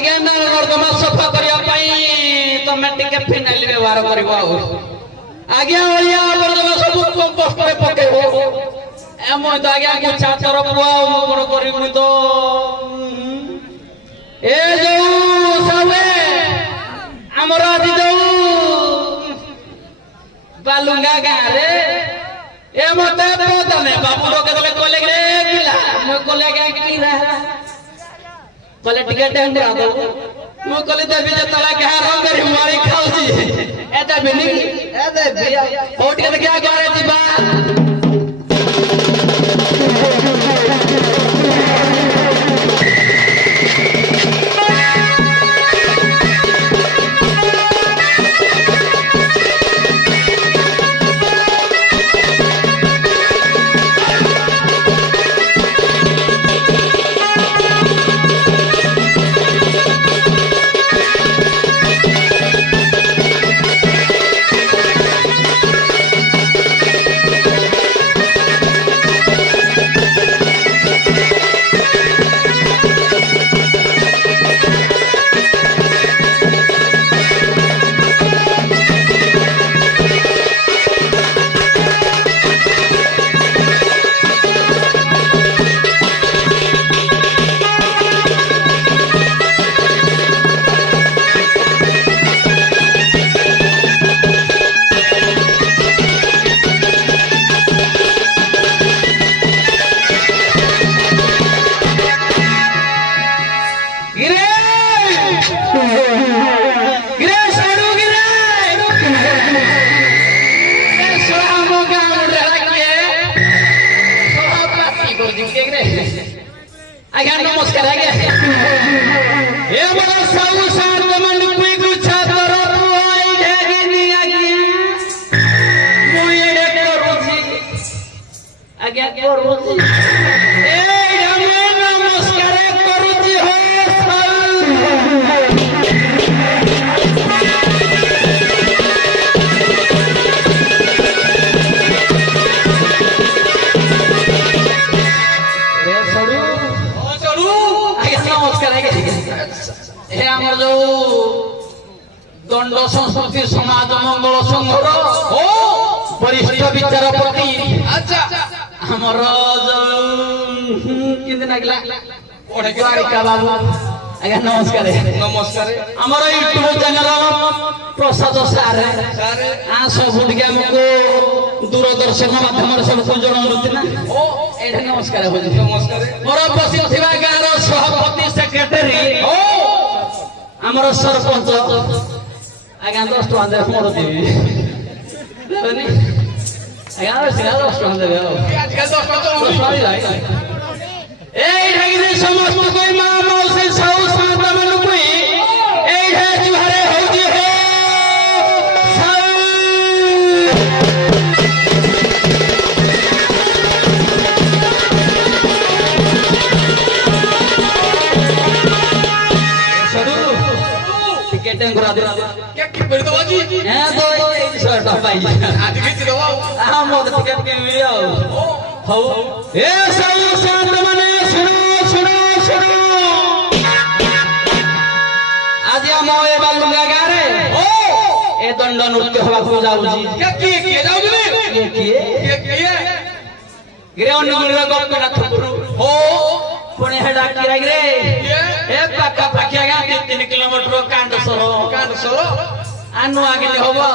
आज्ञा ना नर्दमा सफा करिया पई तमे टिके फिनाइल व्यवहार करबो आज्ञा ओलिया नर्दमा सब कंपोस्ट करे पकेबो एमो तो आज्ञा को छातर पुआ कोन करिबु तो ए जो सबे हमरा दि जो बालुंगा गारे ए मते पतने बाबू रो केतले कोले रे पिला म कोले गा की रहा कोले टिकट अंदर आ दो म कोले देबी जे तला के हार करी मारी खाउजी एता बिनी ए दे भैया होट के क्या गारे दिबा आज्ञा नमस्कार आज्ञा ए बड़ा साउ सार मन कोई गुच्छा तर पुआई ढेगनी आज्ञा मोयडे करूची आज्ञा करूची ए हमें नमस्कार करूची हो हे हमर जो दंड संस्कृति समाज मंगल संघर ओ वरिष्ठ विचारपति अच्छा हमर जो किंद नागला ओढे द्वारिका बाबू आज्ञा नमस्कार नमस्कार हमर यूट्यूब चैनल प्रसाद सार आ सब गुडिया हमको दूरदर्शन माध्यम सब को जणाउती ना ओ एठे नमस्कार हो नमस्कार मोर बसी थिबा गार सभापति सेक्रेटरी ओ हमर सरपंच आज्ञा 10 टका दे मोर देबी देबनी आज्ञा 10 टका देबे आजकल 10 टका ए ढागिने समस्त कोई मां मौसी साउ सात मन कोई ए है जुहारे होजी हो टिकट करा दे क्या की कर दो जी ए दो शर्ट पाई आज खींच दो हां मो टिकट के मिलियो हो ए सब शांत मने सुनो सुनो सुनो आज हम ए बालुंगा गारे ओ ए दंड नृत्य हवा को जाउजी क्या की जाउजी ये किए गिरे अनुगुण गप ना थुरु हो पुणे हेडा किरा गिरे ए पाका पाकिया गा 3 किलोमीटर कांड सरो आनु आगे होबो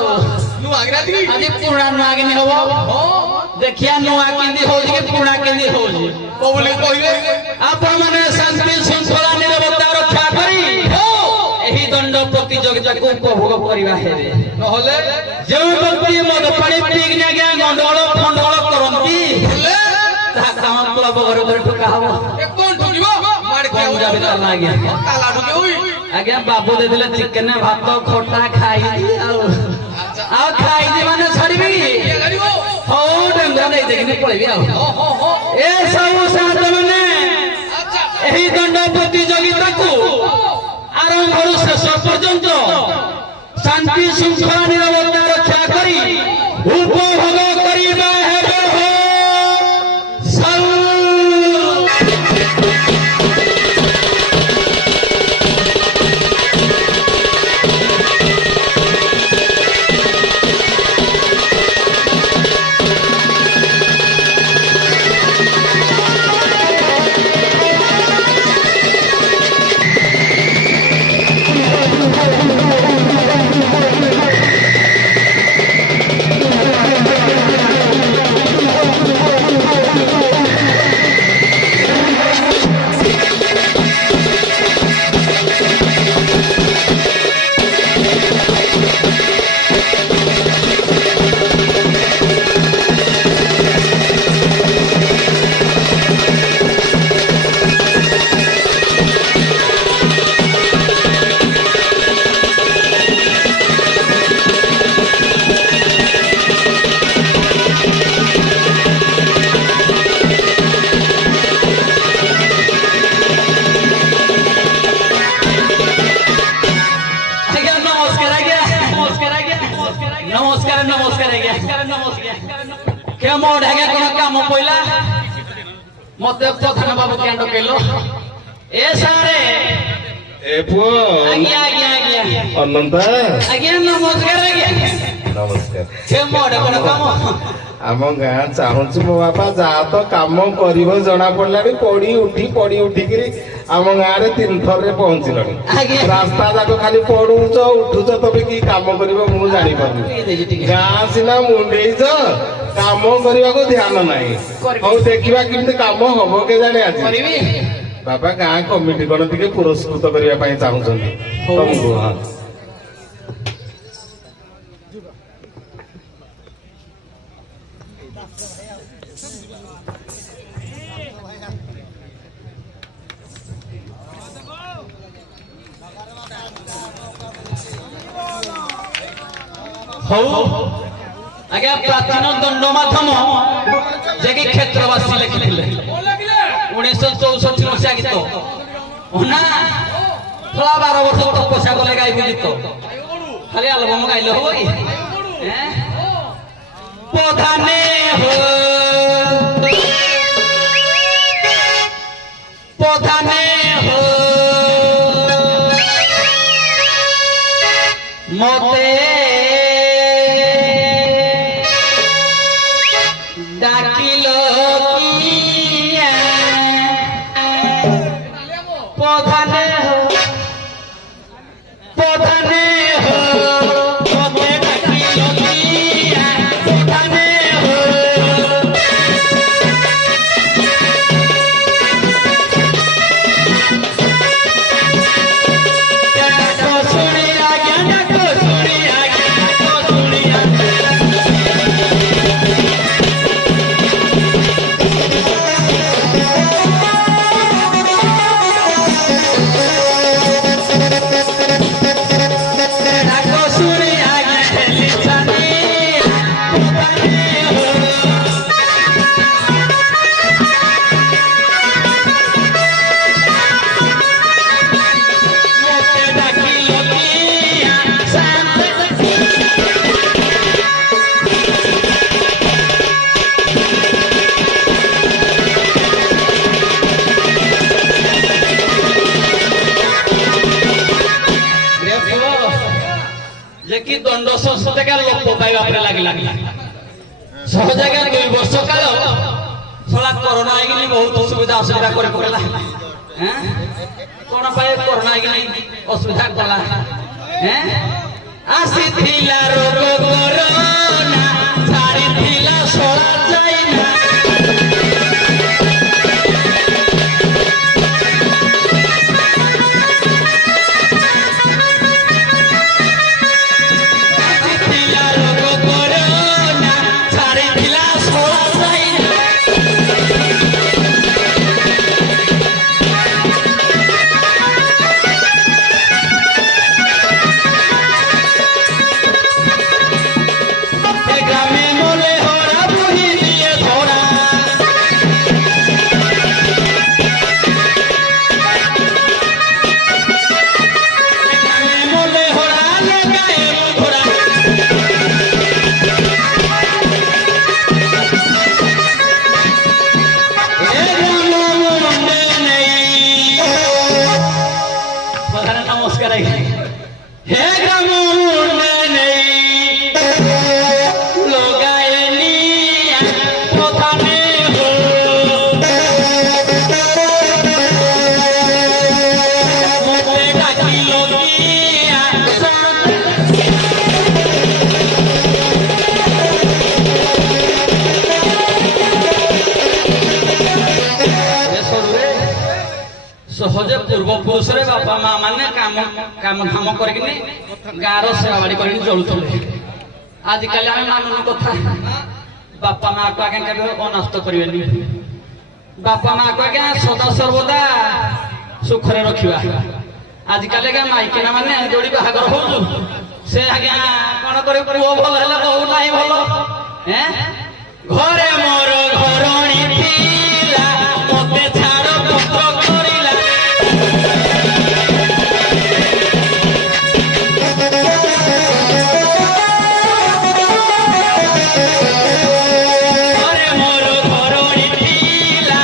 नु आगे आदि आदि पुणा नु आगे होबो हो देखिया नु आगे दी हो जे पुणा के दी हो जे बोले कहिबे आपण माने शांति शृंखला निरवता रक्षा करी हो एही दंड प्रतियोगिता को उपभोग करिवा हेबे नहले जे व्यक्ति मद पानी पीगना गया गंडोळ फंडोळ करंती ले ता काम क्लब घर धर ठुका हबो ए कोन ठुकिबो मार के जाबे ताला गया ताला ठुके होई आज्ञा बाबू दे दिले चिकन भात खोटा खाई आ खाई दे माने छड़बी हो डंगा नहीं देखने पड़ेबी आ ए सब साथ माने एही दंड प्रतियोगिता को आरंभ करू शेष पर्यंत शांति शृंखला निरवता रक्षा करी उपभोग करिबा हेबे हो सब मते प्रधान बाबू क्या डकेलो ए सारे ए पुओ आज्ञा आज्ञा आज्ञा अनंत आज्ञा नमस्कार आज्ञा नमस्कार के मोडे कोन काम आम गाँ चाहूँ मो बापा जहाँ तो कम कर जना पड़ा पड़ी उठी आम गाँव में 3 थर पहुँचल रास्ता जाक खाली पड़ुच उठुच तबे कि कम कर जानी गाँ सीना मुंडेच कम करने को ध्यान ना हूँ देखा किमती कम हम के जाने आज बाबा गाँ कमिटी कौन टे पुरस्कृत करने चाहूँ तुमको हाँ आज्ञा प्राचीन दंड माध्यम जे क्षेत्रवासी लिखिले 1964 मसीहा गीत ना थोड़ा 12 वर्ष तपस्या कले गाइबी गीत खाली एल्बम गाइले हो प्रधाने हो प्रधाने हो मते कि दंड संस्था का लोप पाइबा लगे सहजा 2 वर्ष काल सला कोरोना आइगली बहुत असुविधा असुविधा कर पड़ला हैं कोन पाए कोरोना आइगली असुविधा कला हैं आसी थिला रोग कोरोना छाड़ी थिला सोला जाइना सहजे पूर्व पुरुष रे बापा माँ माने काम काम धाम करके गाँव सेवा बाड़ी कर चलुले आजिकल आम मानुन कथा बापा माँ को आगे केवे अनष्ट करेंगे बापा माँ को आगे सदा सर्वदा सुखरे रखा आजिकल क्या माइकिना माने जोड़ी बाहागर हो से आज्ञा कौन कर पुओ भल है बहु ना भल घरे मोर घरणी थिला मते छाड़ पुत्र करिला घरे मोर घरणी थिला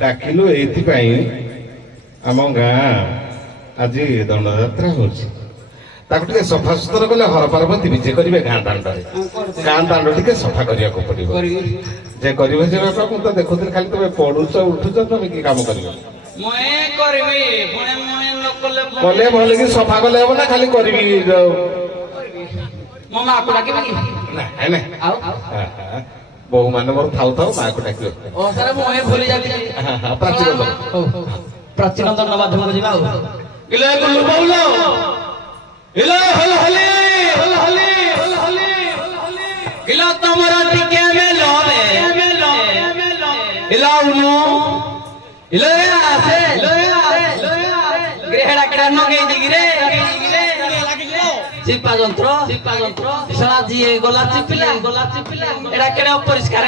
ଡାକିଲୁ ଏଇଥିପାଇଁ ଆମ ଗାଁ ଆଜି ଦଣ୍ଡଯାତ୍ରା ହଉଛି ତାକୁ ଟିକେ ସଫା ସୁତୁରା କଲେ ହର ପାର୍ବତୀ ବିଜେ କରିବେ ଗାଁ ଦାଣ୍ଡରେ ଗାଁ ଦାଣ୍ଡ ଟିକେ ସଫା କରିବାକୁ ପଡିବ ଯେ କରିବେ ସେ ବାପା ମୁଁ ତ ଦେଖୁଥିଲି ଖାଲି ତମେ ପଢୁଛ ଉଠୁଛ ତମେ କି କାମ କରିବ କଲେ ଭଲ କି ସଫା କଲେ ହବ ନା ଖାଲି କରିବି ମୋ ମାକୁ ଡାକିବି ବୋହୁ ମାନେ ମୋର ଥାଉ ଥାଉ ମାକୁ ଡାକିବେ ଭୁଲି ଯାଉଛି ପ୍ରାଚୀନ ଦଣ୍ଡ ମାଧ୍ୟମରେ ଯିବା ଆଉ ତମର ଟିକେ ଚିପା ଯନ୍ତ୍ର ଶଳା ଯିଏ ଗଲା ଚିପିଲା ଏଟା କେଡେ ଅପରିଷ୍କାର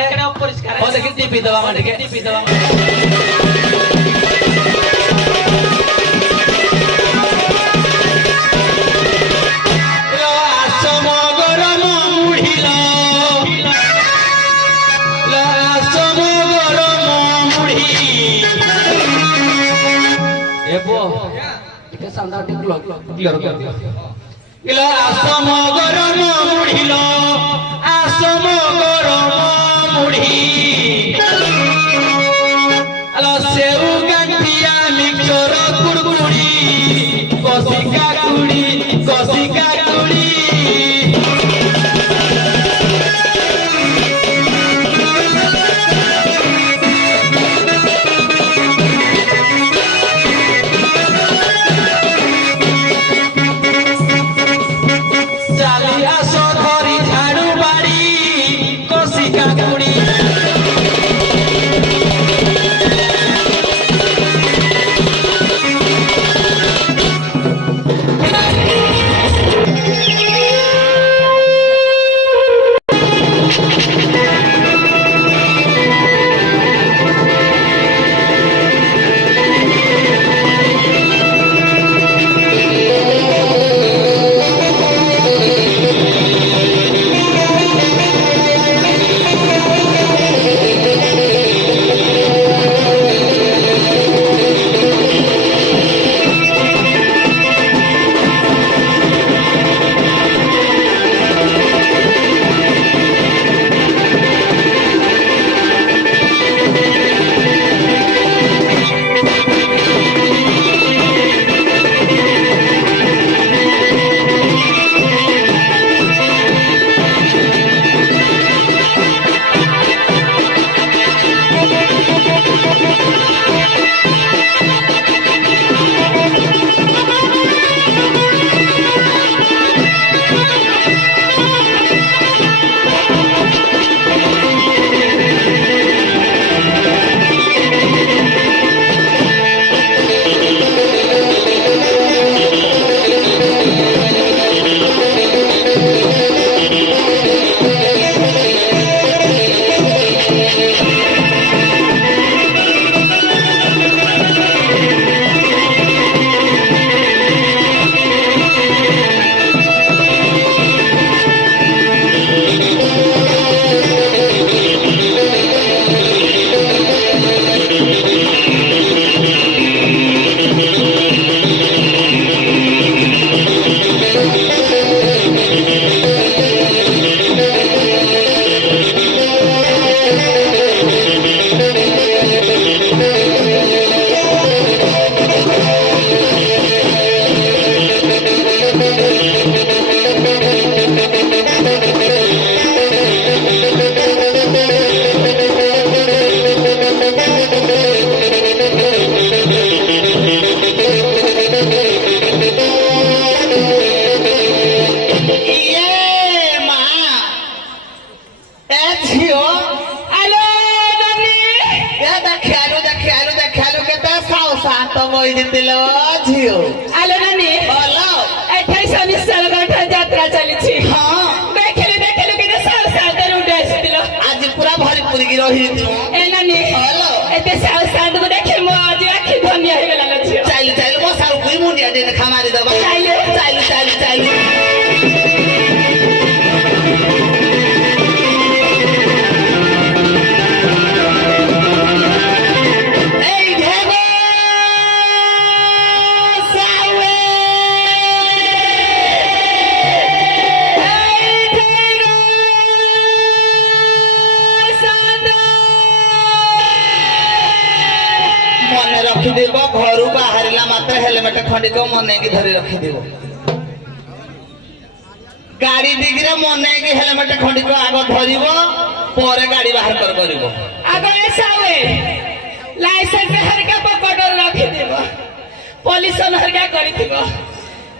ଦେଖି ଟିପି ଦେବା ଟିକେ আসম গরম মুড়িল আসম গরম মুড়ি সেউ গাঁঠিয়া মিক্সর কুড়কুড়ি কষিকা কুড়ি ଝିଅ ଆଲୋ ନାନୀ ଭଲ ଏଠି ଶନିଶ୍ଚର ଗଠ ଯାତ୍ରା ଚାଲିଛି ହଁ ଦେଖିଲୁ କେତେ ସାଲ ସାଲ ତୋର ଉଠେ ଆସିଥିଲ ଆଜି ପୁରା ଭରି ପୁରିକି ରହିଥିଲୁ ଏ ନାନୀ ଭଲ ଏତେ ସାଲ ସାଲକୁ ଦେଖି ମୋ ଆଜି ଆଖି ଧନ୍ୟ ହେଇଗଲା ଲୋ ଝିଅ ଚାଲୁ ଚାଲୁ ମୋ ସାରୁକୁ ମୁଣ୍ଡିଆ ଦେଇ ଦେଖା ମାରିଦବା ଚାଲୁ ଚାଲୁ ଚାଲୁ ଚାଲୁ ଏ रखिदेव घर बाहर मात्र हेलमेट खंडिक मन की धरी रखिदेव गाड़ी डिग्री मन की हेलमेट खंडिक आग धरब पर गाड़ी बाहर कर आगे ऐसा हुए लाइसेंस हरका पकड़ रखिदेव पॉल्यूशन हरका करिथिब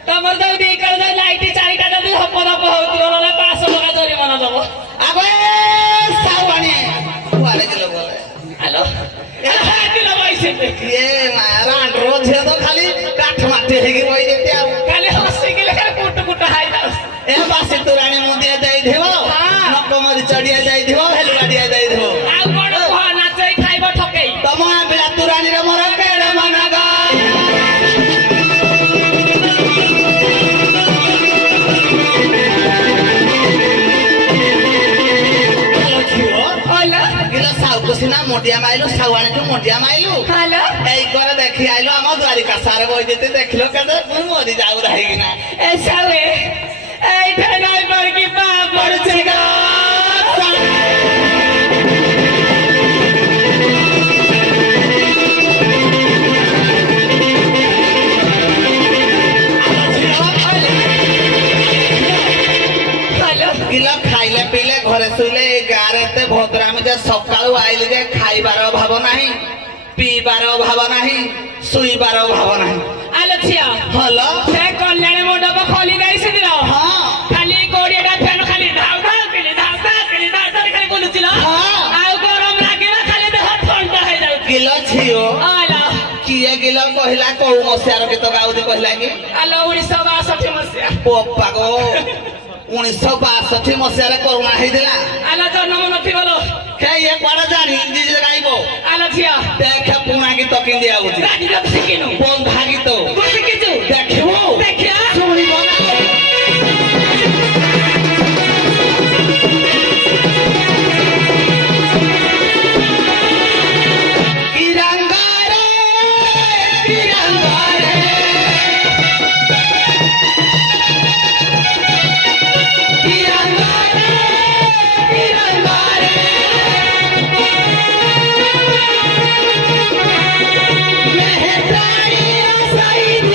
तमर दउ दे कर लाइट चारिटा जदी हप हप होतिबो नले 500 टका जरिमाना दबो आगे सावणी वाले गेलो हेलो दिलो पैसे ये मारा रोज है तो खाली काठ माटे हेगी वही देते अब खाली हंसी के लिए कुट कुट हाय ए बासी तुरानी मुदिया जाई देबो नकमरी चढ़िया जाई देबो हेलगाड़िया जाई देबो आ कोन को नाचै खाइबो ठकै तमा बिला तुरानी रे मोर केड़े मनगा कुसिना मोटिया माइलु सावाने के मोटिया माइलु हेलो एई करे देखि आइलो हम द्वारिका सारे बोइ देते देखलो कदे मोदी जाऊ रही ना ऐसा हुए ए ठनाई पर की बाप पर छेगा हेलो गिला खाइले पीले घरे सुइले ए गारे ते भद्रा में जे सकाळु आइले जे खाइबार अभाव नाही पीबार अभाव नाही सुइबार अभाव नाही आलछिया हलो से कल्याण मंडप खोली देई से दिलो हां खाली कोड़ियाटा फैन खाली धाव धाव खाली खाली बोलुचिल हां आउ गरम लागिला खाली देह ठंडा हो जाउ गिला छियो आला किए गिला कहिला को मसियार के तो गाउदी कहिला कि आलो 1962 मसिया पोपा गो 1962 मसियारे करुणा हेदिला आला जन्म नथि बोलो के ये कोडा जानी जे गाइबो आला छिया देख पुना की तो किन दिया उची राजी जब सिकिनु बंधा की तो सिकिछु देखिबो देखिया सुनी बना मेहतारी साईं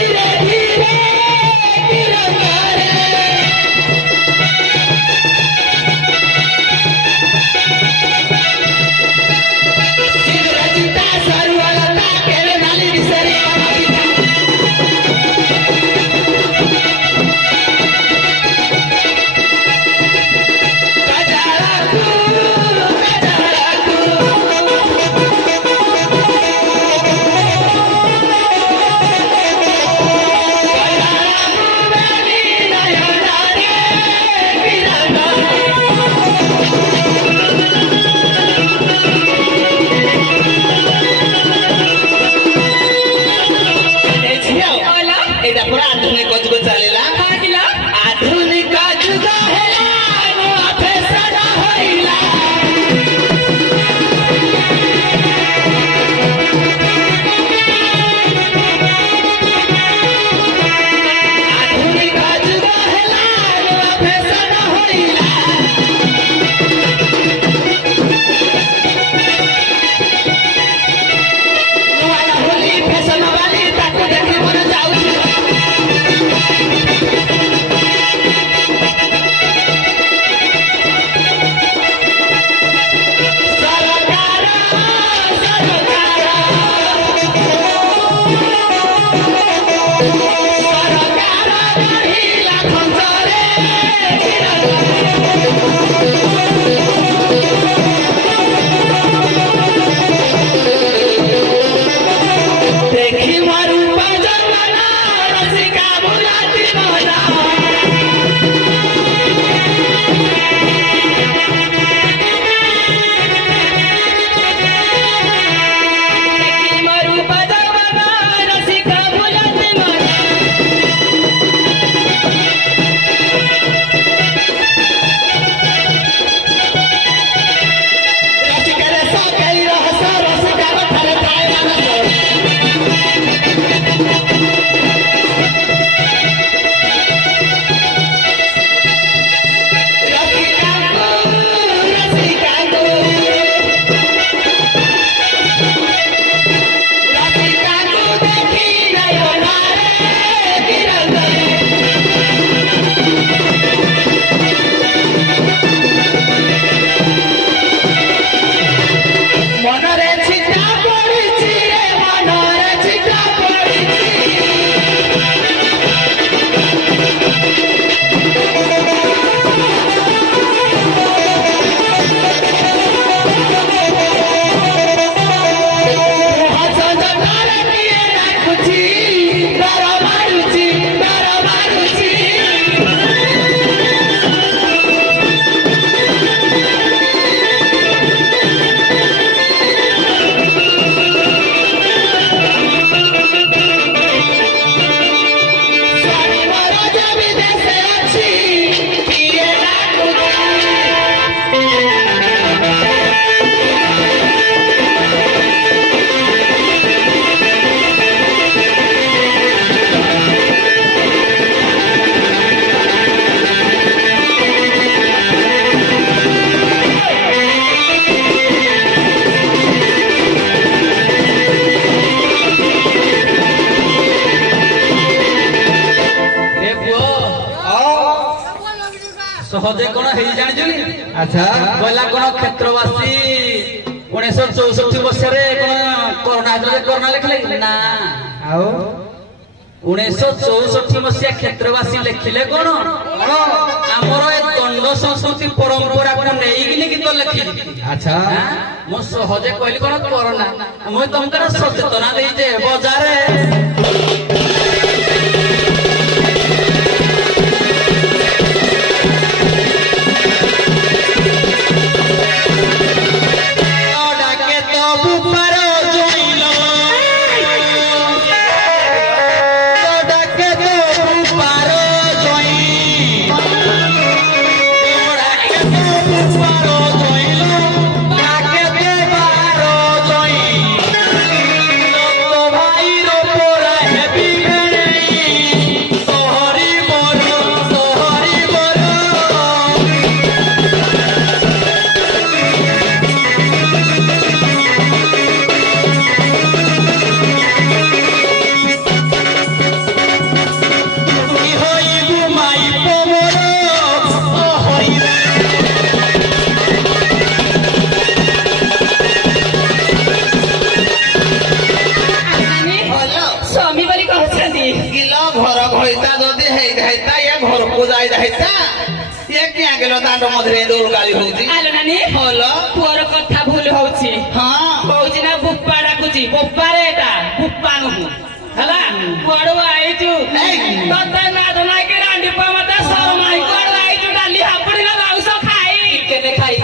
ସହଜେ କଣ ହେଇ ଜାଣିଛନ୍ତି? ଆଚ୍ଛା କହିଲା କଣ କ୍ଷେତ୍ରବାସୀ 1964 ମସିହାରେ କଣ କରୋନା ହେଇଥିଲା ଯେ କରୋନା ଲେଖିଲେ କି? ନା, ଆଉ 1964 ମସିହା କ୍ଷେତ୍ରବାସୀ ଲେଖିଲେ କଣ ଆମର ଏ ଦଣ୍ଡ ସଂସ୍କୃତି ପରମ୍ପରାକୁ ନେଇକିନି ଗୀତ ଲେଖିଲି। ଆଚ୍ଛା ମୁଁ ସହଜେ କହିଲି କଣ କରୋନା, ମୁଁ ତମକୁ ସଚେତନା ଦେଇଛେ ବଜାରେ ସ୍ୱାମୀ ବୋଲି କହୁଛନ୍ତି। କିଲୋ ଘର ଘଇତା ଯଦି ହେଇଥାଇତା ଏ ଘରକୁ ଯାଇଥାଇତା ଏ କିଆ କିଲୋ ଦାଣ୍ଡ ମଝିରେ ଦୌଡ଼ ଗାଳି ହଉଛି। ଆଲୋ ନାନୀ ଭଲ ପୁଅର କଥା ଭୁଲ ହଉଛି। ହଁ କହୁଛି ନା ବୁପା ଡାକୁଛି, ବୋପାରେ ଏଟା ବୁପା ନୁହଁ ହେଲା। କୁଆଡୁ ଆଇଛୁ ତତେ ନା ଧନାଇକି ରାଣ୍ଡି ପା ମତେ ସରମ ନାହିଁ। କୁଆଡୁ ଆଇଛୁ ଡାଲି ହାପୁଡି ନା ମାଉସ ଖାଇ କେତେ ଖାଇ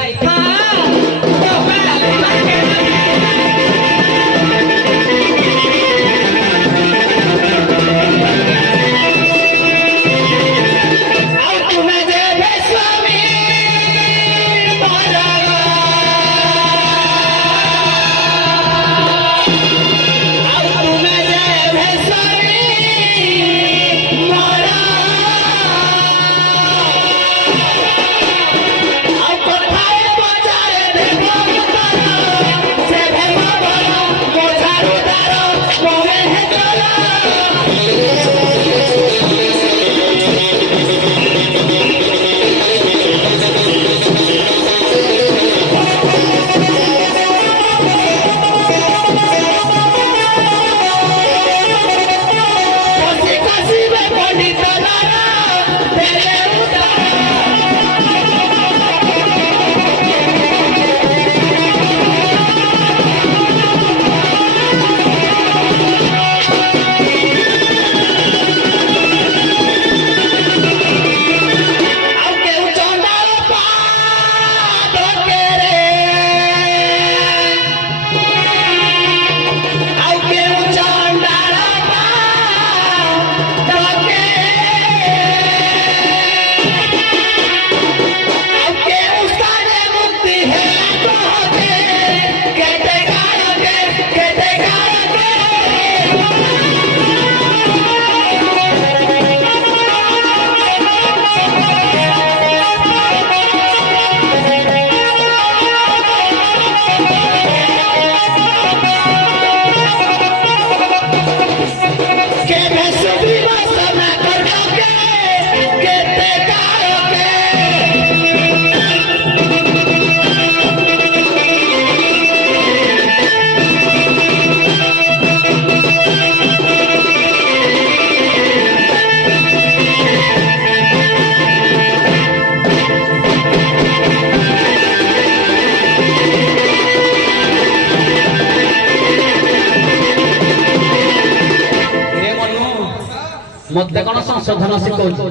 ମତେ କଣ ସଂଶୋଧନ ଶିଖଉଛି?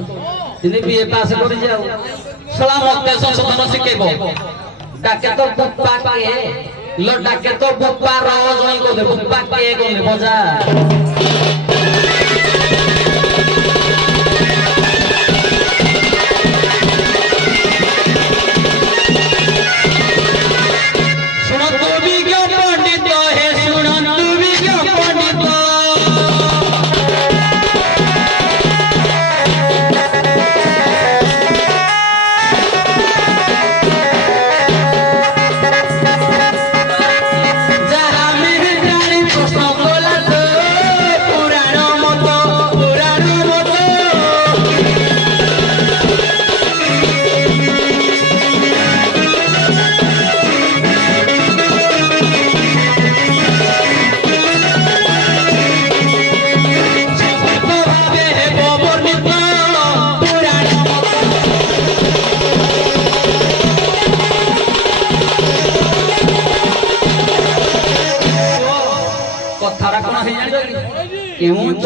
ଯଦି ବିଏ ପାସ୍ କରି ଯାଉ ଶଳା ମତେ ସଂଶୋଧନ ଶିଖେଇବ। ଡାକେ ତ ବୁପା କିଏ लो डाके तो बुप्पा रोज नहीं को दे बुप्पा के को दे बजा पूरा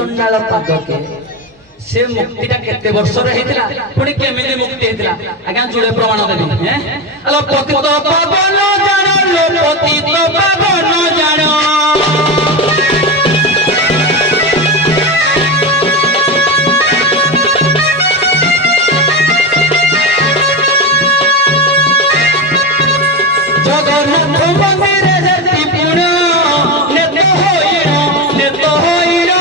ଚଣ୍ଡାଳ ପାଦକେ ସେ ମୁକ୍ତିଟା କେତେ ବର୍ଷରେ ହେଇଥିଲା ପୁଣି କେମିତି ମୁକ୍ତି ହେଇଥିଲା ଆଜ୍ଞା ଯୋଡ଼େ ପ୍ରମାଣ ଦେବି ଆଲୋ ପତିତ ପାବନ ଜାଣ ଲୋ ପତିତ ପାବନ ଜାଣ জগন্নাথ মন্দিরে যেতি পুণ নেত হইণ নেত হইণ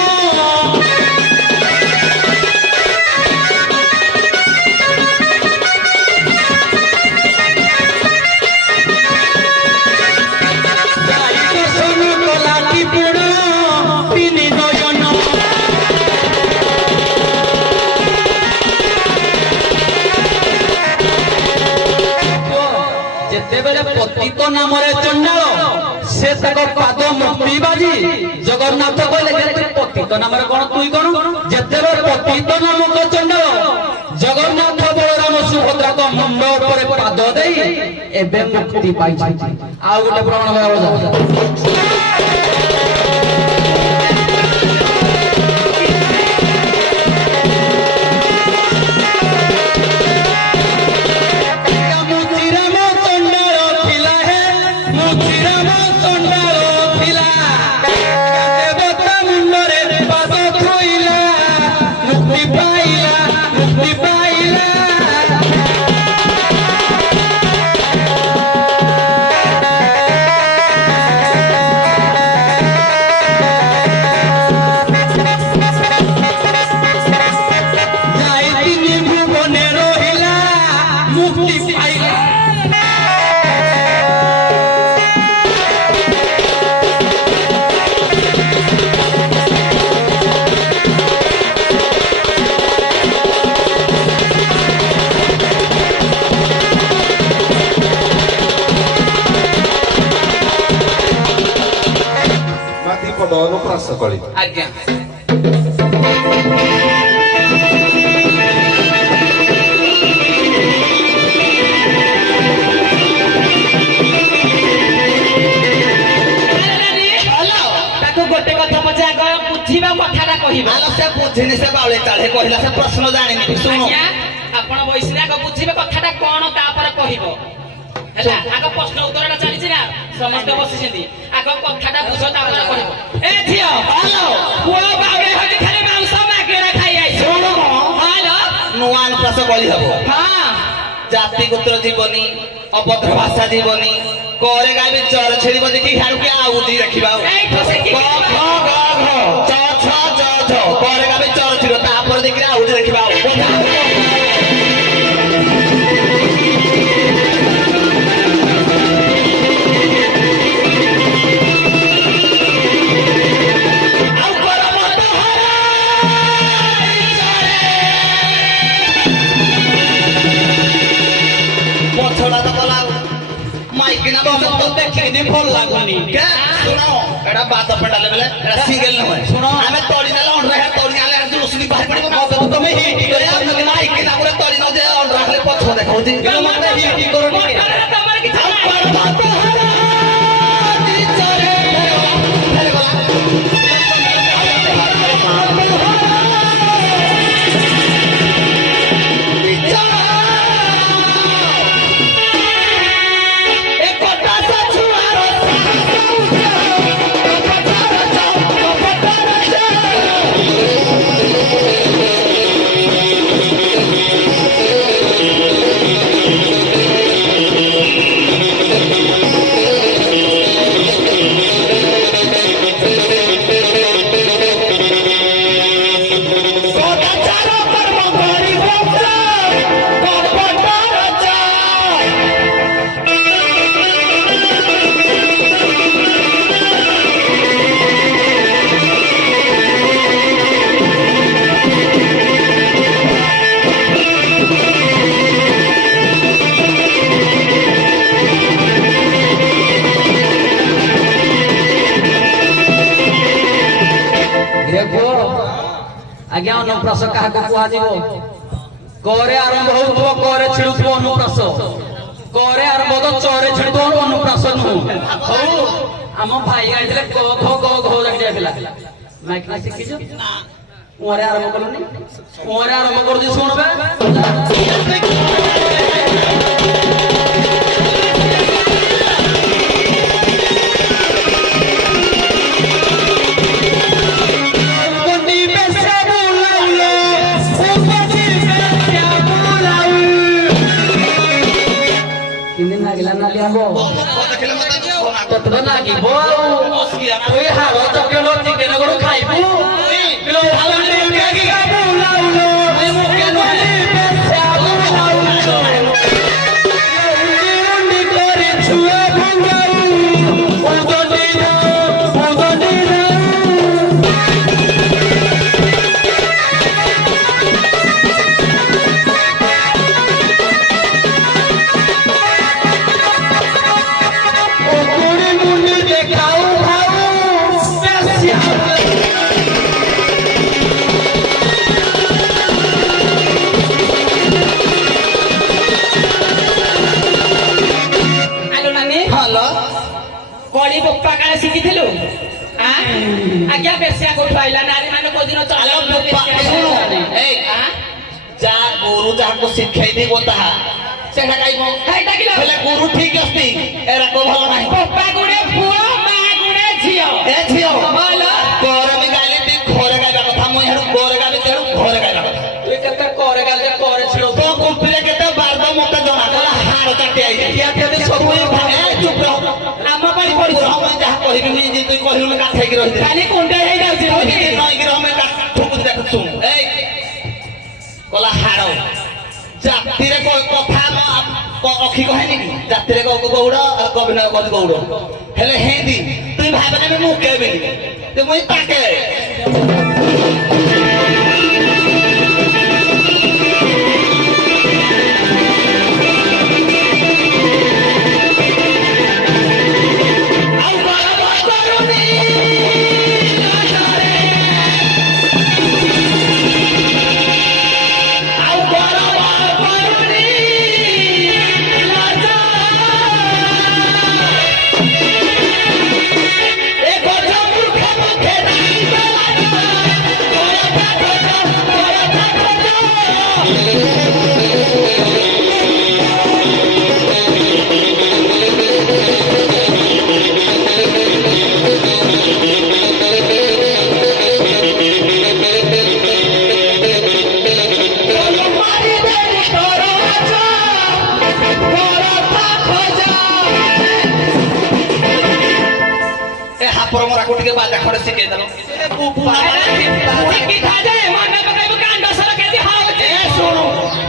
যাই দর্শন কলাটি পুণ তিনি নয়ন যেতেবেলে পতিত নামরে চণ্ডাল সে তাক পাদ মুক্তি বাজি জগন্নাথ কইলে যে তুই পতিত নামরে কোন তুই কোন যেতেবেলে পতিত নামক চণ্ডাল জগন্নাথ বলরাম সুভদ্রাক মুন্ড উপরে পাদ দেই এবে মুক্তি পাইছি আর গোটে প্রমাণ হওয়া ଅନୁପ୍ରାସ କଳି ଆଜ୍ଞା ତାକୁ ଗୋଟେ କଥା ପଚାର ବୁଝିବା କଥାଟା କହିବା ସେ ବୁଝିନି ସେ ବାଉଳେ ଚାଳେ କହିଲା ସେ ପ୍ରଶ୍ନ ଜାଣିନି ଶୁଣ ଆଜ୍ଞା ଆପଣ ବୈଶ୍ରୀ ଆଗ ବୁଝିବେ କଥାଟା କଣ ତାପରେ କହିବ ହେଲା ଆଗ ପ୍ରଶ୍ନ ଉତ୍ତରଟା ଚାଲିଛି ନା ସମସ୍ତେ ବସିଛନ୍ତି ଆଗ କଥାଟା ବୁଝ ତାପରେ କହିବ ଏ ଝିଅ ହାଲୋ ପୁଅ ବାଉଳେ ହଉଛି ଖାଲି ମାଂସ ମାଗେଣା ଖାଇ ଆଇছো ହାଲୋ ନୂଆ ଅନୁପ୍ରାସ କଳି ହବ ହଁ ଜାତି ଗୋତ୍ର ଜୀବନି ଅଭଦ୍ର ଭାଷା ଜୀବନି କରେ ଗାଇବେ ଚର ଛେଳିବ ଦେଖି ହାଡୁ କି ଆଉଜି ଦେଖିବା ଏଇଠୁ ଶିଖି କରେ ଗାଇବେ ଚର ଛିଡ ତାପରେ ଦେଖିଲେ ଆଉଜି ଦେଖିବା ଦେଖିନି ଭଲ ଲାଗୁନି ଶୁଣ ଏଟା ବାଦ ପେଣ୍ଡାଲେ ବେଲେ ଏଟା ସିଙ୍ଗଲ ନୁହେଁ ଶୁଣ ଆମେ ତଳି ନେଲେ ଅଣ୍ଡରା ହେଲେ ତଳି ନେଲେ ଜୁସନି ବାହାରି ପଡିବ ନା ତମେ ହିଟି କରି ମାଇକି ନା ପୁରା ତଳି ନ ଯେ ଅଣ୍ଡରା ହେଲେ ପଛ ଦେଖାଉଛି ମତେ ହିଟି କର ଟିକେ ତମର କିଛି ଆଜ୍ଞା ଅନୁପ୍ରାସ କାହାକୁ କୁହାଯିବ? କରେ ଆରମ୍ଭ ହଉଥିବ କରେ ଛିଡୁଥିବ ଅନୁପ୍ରାସ, କରେ ଆରମ୍ଭ ତ ଚରେ ଛିଡୁଥିବ ଅନୁପ୍ରାସ ନୁହଁ। ହଉ ଆମ ଭାଇ ଆଇଥିଲେ କ ଘ ଗ ଘ ଯାଇଥିଲା ମାଇକ୍ ନା ଶିଖିଛୁ କୁଆଁରେ ଆରମ୍ଭ କଲୁନି କୁଆଁରେ ଆରମ୍ଭ କରୁଛି ଶୁଣବେ ତତେ ଲାଗିବ ଆଉ ତୁଇ ହାଡ଼ ଚକେଲ ଚିକେନ ଗୋଡ଼ ଖାଇବୁ କଳି ବୋପା କାଳେ ଶିଖିଥିଲୁ ଆଜ୍ଞା ବେଶିଆ କୋଉଠୁ ଆଇଲା ନାରୀ ମାନେ କୋଉଦିନ ଯା ଗୁରୁ ଯାହାକୁ ଶିଖେଇ দিব ତାହା ସେଟା ଖାଇବ ହେଲେ ଗୁରୁ ଠିକ ଅଛି ଏରାକ ଭଲ ନାହିଁ ବୋପା ଗୁଡେ ପୁଅ ମା ଗୁଡେ ଝିଅ ଏ ଝିଅ ଭଲ ଘରେ ବି ଗାଇଲେ ତୁ ଘରେ ଗାଇବା କଥା ମୁଁ ହେଡୁ ଘରେ ଗାଇବି ତେଣୁ ଘରେ ଗାଇବା କଥା তুই কেতে করে গালে করে ছিল ତୋ କୁମ୍ପିରେ କେତେ ବାରଦ ମତେ ଜଣା କଲା ହାଡ଼ କାଟି ଆଇଛି ସବୁ ଚୁପ ରହ ଆମ ପାଳି ପଡିଛ ମୁଁ ଯାହା କହିବି ନିଜେ ତୁଇ କହିଲୁ କାଠେଇକି ରହିଥିଲି ଖାଲି କୁଣ୍ଡେଇ ହେଇଯାଉଛି ନଈକି ରହ ମୁଁ ଠୁକୁଛି ଦେଖ ଶୁଣ ଏଇ କଲା ହାଡ଼ ଜାତିରେ କଥା ଅଖି କହେନି କି ଜାତିରେ ଗୌଡ଼ ଗୋବିନ୍ଦ କହନ୍ତି ଗୌଡ଼ ହେଲେ ହେନ୍ତି ତୁଇ ଭାବେ ମୁଁ କେବି ମୁଇଁ ତାକେ ପରମରାକୁ ଟିକେ ବାଜା ଖଡେ ଶିଖେଇ ଦେଲ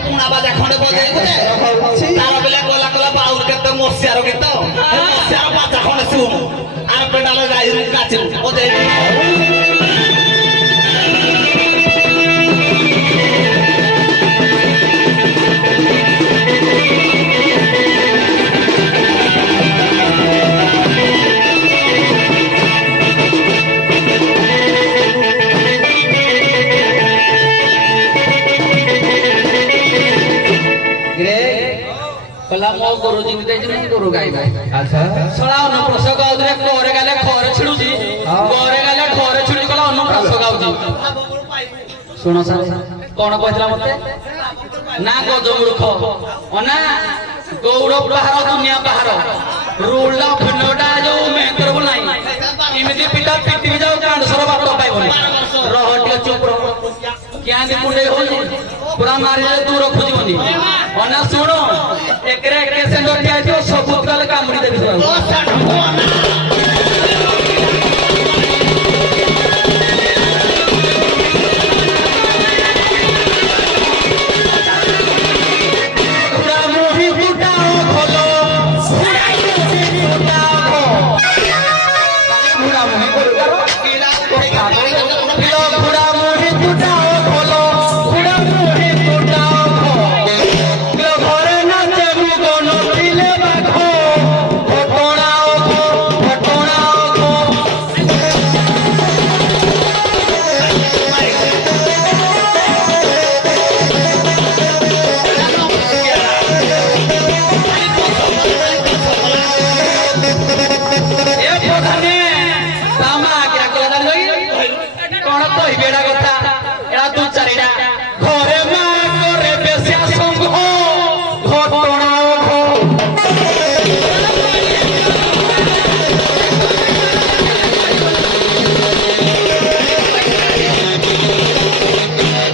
ପୁଣା ବାଜା ଖଣ୍ଡେ ବଜେଇବୁ ତାର ବେଲା ଗଲା ଗଲା ବାଉର କେତେ ମସିଆର ଗୀତ ମସିଆର ବାଜା ଖଣ୍ଡେ ଶୁଣୁ ଆର ପେଣ୍ଡାଲ ଗାଈରୁ କାଚିବୁ ବଜେଇ ମୋ ଗୁରୁଜୀ ଗୁରୁ ଗାଇବେ ଶଳା ଅନୁପ୍ରସ ଗାଉଥିଲେ ଘରେ ଗାଲେ ଘରେ ଛିଡୁଛି ଘରେ ଗାଲେ ଘରେ ଛିଡୁଛି କଲା ଅନୁପ୍ରସ ଗାଉଛି ଶୁଣ ସାର୍ କଣ କହିଥିଲା ମତେ ନା ଗଜମୂର୍ଖ ଅନା ଗୌଡ଼ ବାହାର ଦୁନିଆ ବାହାର ରୁଲ ଭିନ୍ନଟା ଯୋଉ ମେହେନ୍ତରକୁ ନାହିଁ ଏମିତି ପିଟା ପିଟିବି ଯାଉ କାଣ୍ଡସର ବାଟ ପାଇବନି ରହ ଟିକେ ଚୁପ ରହ କ୍ୟାନ୍ତି କୁଣ୍ଡେଇ ହଉଛି ପୁରା ମାରିଲେ ଦୂର ଖୋଜିବନି ଅନା ଶୁଣ